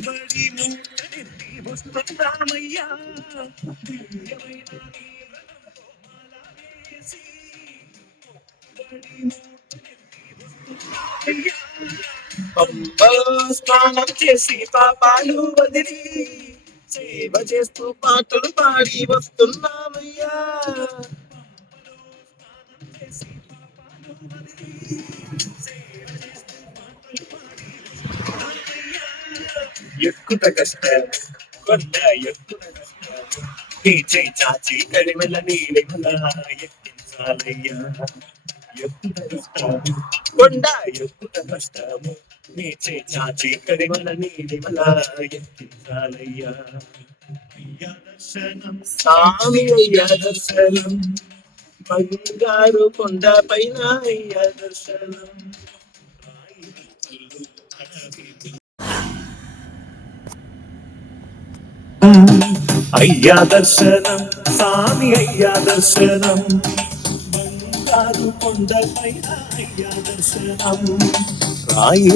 బడి మూటనెత్తి వస్తున్నామయ్యా దివ్యమైన నీ వ్రతంతో మాల వేసి బడి మూటనెత్తి వస్తున్నామయ్యా పంబలో స్నానం చేసి పాపాలు వదిలి సేవ చేస్తూ పాటలు పాడి వస్తున్నామయ్యా ఎక్కుత కష్టం కొండ ఎక్కుత కష్టం నీ చేయి చాచి కడిమెల నీలిమల ఎక్కించాలయ్యా ఎక్కుత కష్టం కొండ ఎక్కుత కష్టము నీ చేయి చాచి కడిమెల నీలిమల ఎక్కించాలయ్యా అయ్యా దర్శనం స్వామి అయ్యా దర్శనం బంగారు కొండ పైన అయ్యా దర్శనం అయ్యా దర్శనం స్వామి అయ్యా దర్శనం బంగారు కొండ పైన అయ్యా దర్శనం రాయి